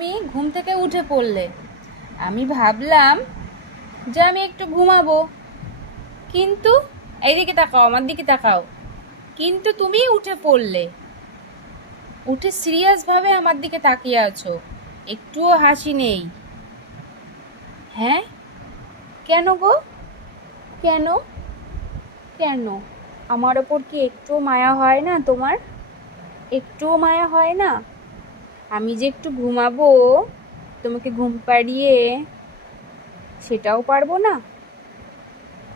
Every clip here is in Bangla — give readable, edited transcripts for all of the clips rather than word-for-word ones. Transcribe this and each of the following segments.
তুমি ঘুম থেকে উঠে পড়লে, আমি ভাবলাম যে আমি একটু ঘুমাবো, কিন্তু এইদিকে তাকাও, আমার দিকে তাকাও। কিন্তু তুমি উঠে পড়লে, উঠে সিরিয়াস ভাবে আমার দিকে তাকিয়ে আছো, একটুও হাসি নেই। হ্যাঁ, কেন গো? কেন? কেন? আমার ওপর কি একটুও মায়া হয় না তোমার? একটুও মায়া হয় না? আমি যে একটু ঘুমাবো, তোমাকে ঘুম পাড়িয়ে, সেটাও পারবো না?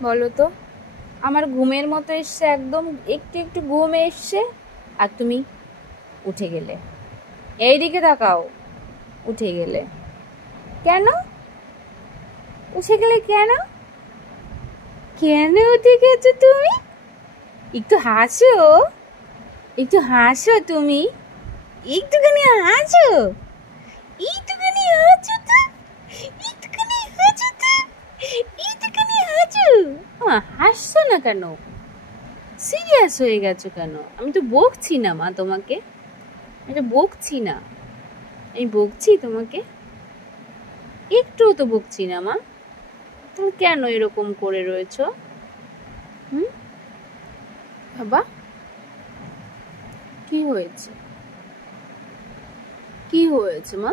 বলো তো। আমার ঘুমের মতো এসছে, একদম একটু একটু ঘুম এসছে, আর তুমি উঠে গেলে। এইদিকে তাকাও, উঠে গেলে কেন? উঠে গেলে কেন? কেন উঠে গেছো তুমি? একটু হাসো, একটু হাসো তুমি, একটুখানি হাসো, একটুখানি হাসো তো, একটুখানি হাসো তো, একটুখানি হাসো। হাসছো না কেন? সিরিয়াস হয়ে গেছো কেন? আমি তো বকছি না মা তোমাকে, আমি তো বকছি না। আমি বকছি তোমাকে? একটুও তো বকছি না মা। তুমি কেন এরকম করে রয়েছো? হুম, বাবা, কি হয়েছে? কি হয়েছে মা?